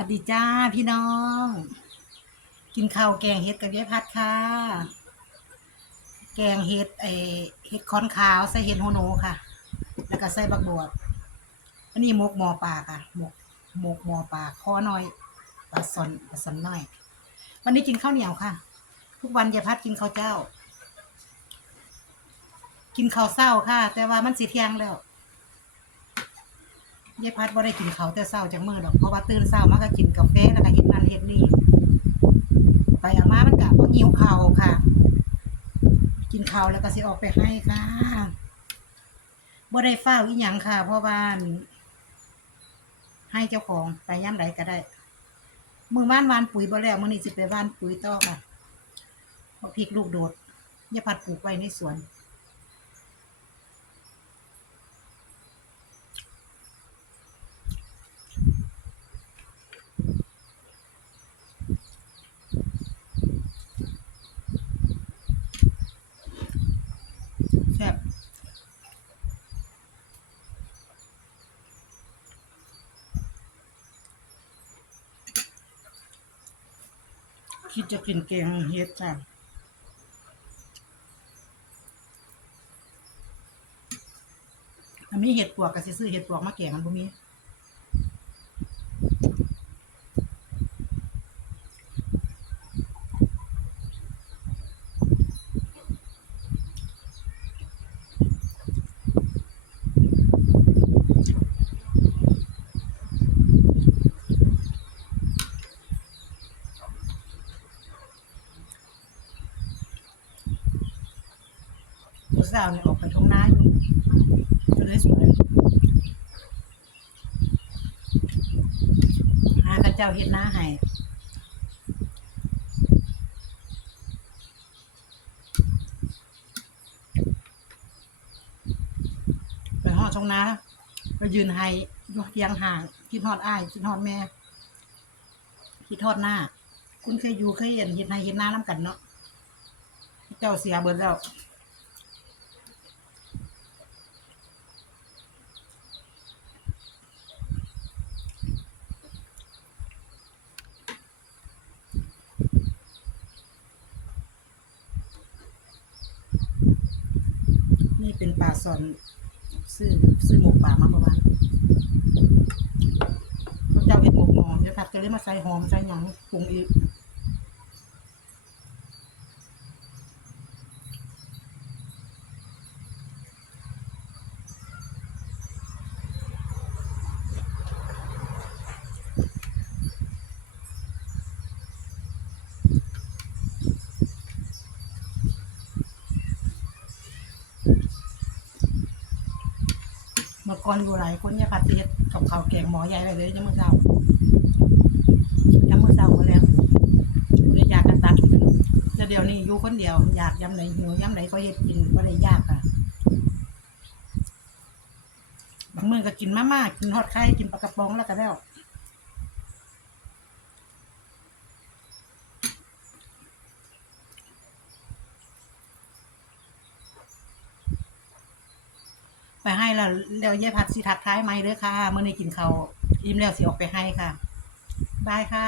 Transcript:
วัสดีจ้าพี่น้อง กินข้าวแกงเห็ดกับยายพัดค่ะ แกงเห็ดไอเห็ดคอนขาวใส่เห็ดโฮโนค่ะ แล้วก็ใส่บักบวบอันนี้หมกหมอปลาค่ะหมกหมกหมอปลาคอน้อยปลาสนปลาสอนน้อย วันนี้กินข้าวเหนียวค่ะ ทุกวันยายพัดกินข้าวเจ้า กินข้าวเศร้าค่ะ แต่ว่ามันสีเทียงแล้ว ยายพัดบ่ได้กินเขาวแต่เช้าจากมือดอกเพราะว่าตื่นเช้ามาก็กินกาแฟแล้วก็เฮ็ดนั่นเฮ็ดนี่ไปเอามามันก็บ่หิวเขาวค่ะ กินเขาวแล้วก็สิออกไปให้ค่ะบ่ได้ฟ้าวอีหยังค่ะ เพราะว่าให้เจ้าของไปยามใดก็ได้ มือวานวานปุ๋ยบ่แล้วมื้อนี้สิไปว่านปุ๋ยต่อค่ะเพราะพริกลูกโดดยายพัดปลูกไว้ในสวน แซ่บ คิดจะกินแกงเฮ็ดจ้ะอันนี้เห็ดปวกกับซื้อเห็ดปวกมาแกงมันบ่มี้ สาวนี่ยออกไปทุ่งน้าอยู่ก็เลยสวยหากระเจ้าเฮ็ดน้าให้ไปหอดทุ่งน้าไปยืนให้ยกเตียงห่างคิดฮอดอ้ายคิดฮอดแม่คิดฮอดหน้า คุณเคยอยู่เคยเห็นเฮ็ดให้เฮ็ดน้านํกันเนาะเจ้าเสียเบิดแล้ว นี่ เป็นปลาซอนซื้อซื้อหมกป่ามาประมาณเขาเจ้าเห็ดหมกหอมเดี๋ยวผัดก็เลยมาใส่หอมใส่หยังปรุงอีก ก่อนอยู่หลายคนเนี่ยผัดเห็ดกับข้าวแกงหมอใหญ่ไปเลยยังมือเศร้ายังมือเศร้ามาแล้วเลยอยากกันตัดแต่เดี๋ยวนี้อยู่คนเดียว อยากย้ำไหนหิวย้ำไหนก็เห็ดกินก็เลยยากอะบางเมืองก็กินมาม่ากินทอดไข่กินปลากระป๋องแล้วก็แล้ว ไปให้แล้วเลี้ยวยายผัดสิทักท้ายไหมเด้อค่ะเมื่อนี้กินเขาวอิ่มแล้วสิออกไปให้ค่ะบายค่ะ